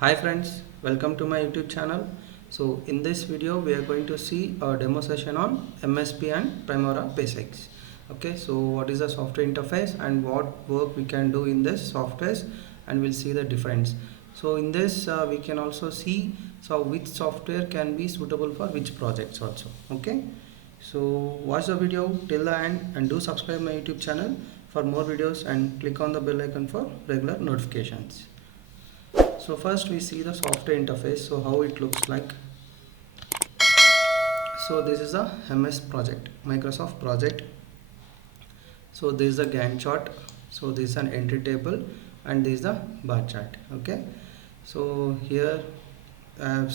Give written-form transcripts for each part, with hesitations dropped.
Hi friends, welcome to my YouTube channel. So in this video we are going to see a demo session on MSP and Primavera P6. Okay, so what is the software interface and what work we can do in this software, and we'll see the difference. So in this we can also see which software can be suitable for which projects also. Okay, so watch the video till the end and do subscribe my YouTube channel for more videos and click on the bell icon for regular notifications. So first we see the software interface, so how it looks like. So this is a MS project, Microsoft project. So this is a Gantt chart, so this is an entry table, and this is the bar chart. Okay, so here I'm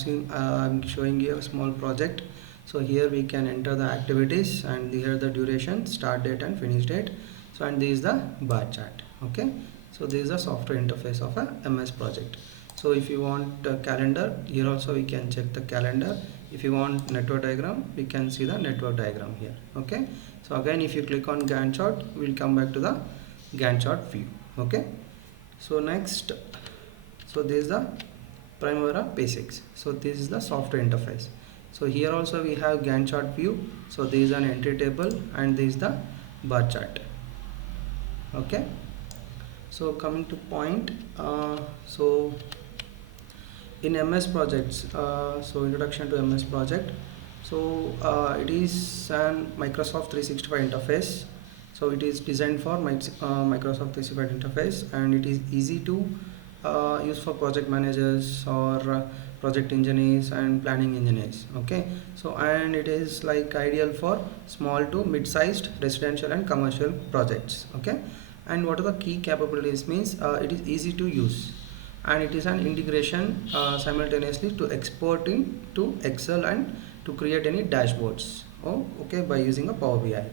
showing you a small project. So here we can enter the activities, and here the duration, start date and finish date. So and this is the bar chart. Okay, so this is the software interface of a MS project. So if you want a calendar, here also we can check the calendar. If you want network diagram, we can see the network diagram here. Okay, so again if you click on Gantt chart, we'll come back to the Gantt chart view. Okay, so next, so this is the Primavera P6. So this is the software interface. So here also we have Gantt chart view. So this is an entry table and this is the bar chart. Okay, so coming to point, so in MS projects, so introduction to MS project. So it is an Microsoft 365 interface. So it is designed for Microsoft 365 interface, and it is easy to use for project managers or project engineers and planning engineers. Okay, so and it is like ideal for small to mid-sized residential and commercial projects. Okay, and what are the key capabilities means, it is easy to use, and it is an integration simultaneously to export into Excel and to create any dashboards. Oh, okay, by using a Power BI.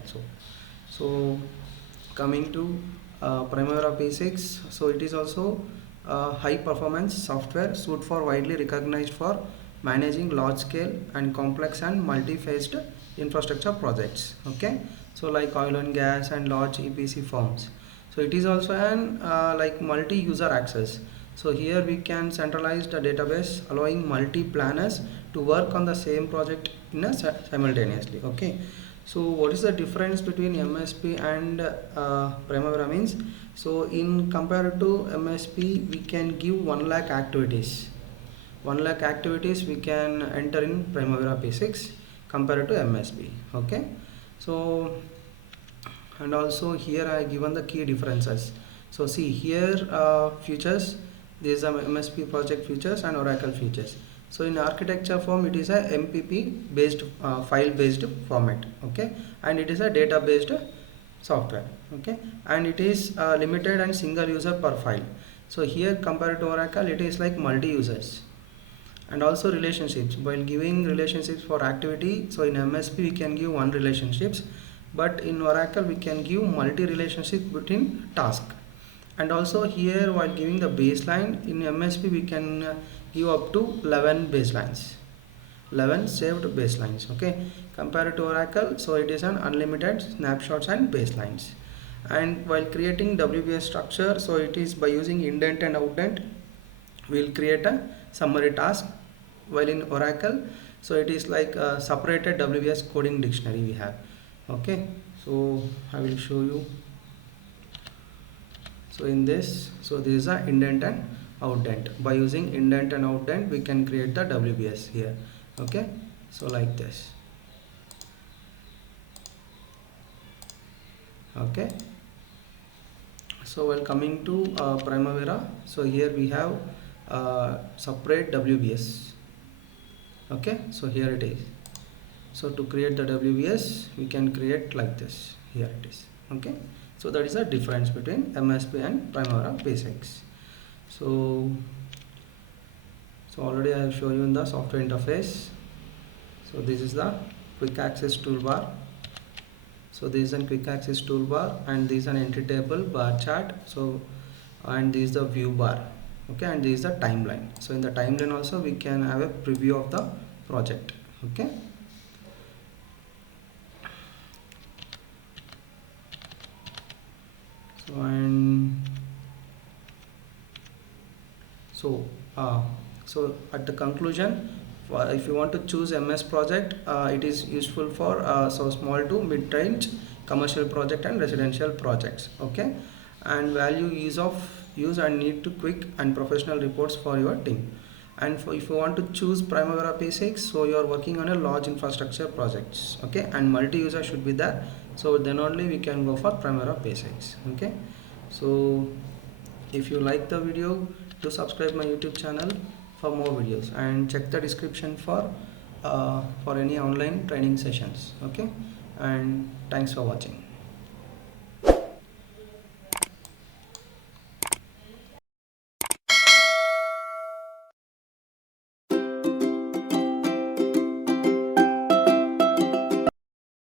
So coming to Primavera P6, so it is also high performance software suit for widely recognized for managing large scale and complex and multi-phased infrastructure projects. Okay, so like oil and gas and large EPC firms. So it is also an like multi-user access. So here we can centralize the database, allowing multi-planners to work on the same project in a simultaneously. Okay, so what is the difference between MSP and Primavera means? So in compared to MSP, we can give 1 lakh activities. 1 lakh activities we can enter in Primavera P6 compared to MSP. Okay, so and also here I given the key differences. So see here features, these are MSP project features and Oracle features. So in architecture form it is a MPP based file based format. Okay, and it is a data based software. Okay, and it is limited and single user per file. So here compared to Oracle it is like multi users. And also relationships, while giving relationships for activity, so in MSP we can give one relationships, but in Oracle we can give multi relationships between task. And also here while giving the baseline in MSP we can give up to 11 baselines, 11 saved baselines. Okay, compared to Oracle, so it is an unlimited snapshots and baselines. And while creating WBS structure, so it is by using indent and outdent we'll create a summary task, while in Oracle, so it is like a separated WBS coding dictionary we have. Okay, so I will show you. So in this, so this is a indent and outdent. By using indent and outdent we can create the WBS here. Okay, so like this. Okay, so while coming to Primavera, so here we have separate WBS. Okay, so here it is. So to create the WBS we can create like this. Here it is. Okay, so that is the difference between MSP and Primavera P6. So already I have shown you in the software interface. So this is the quick access toolbar. So this is a quick access toolbar, and this is an entry table, bar chart. So and this is the view bar. Okay, and this is the timeline. So in the timeline also we can have a preview of the project. Okay, so and so So at the conclusion, if you want to choose MS project, it is useful for so small to mid-range commercial project and residential projects. Okay, and value ease of use and need to quick and professional reports for your team. And if you want to choose Primavera P6, so you are working on a large infrastructure projects. Okay, and multi-user should be there. So then only we can go for Primavera P6. Okay, so if you like the video, do subscribe my YouTube channel for more videos and check the description for any online training sessions. Okay, and thanks for watching.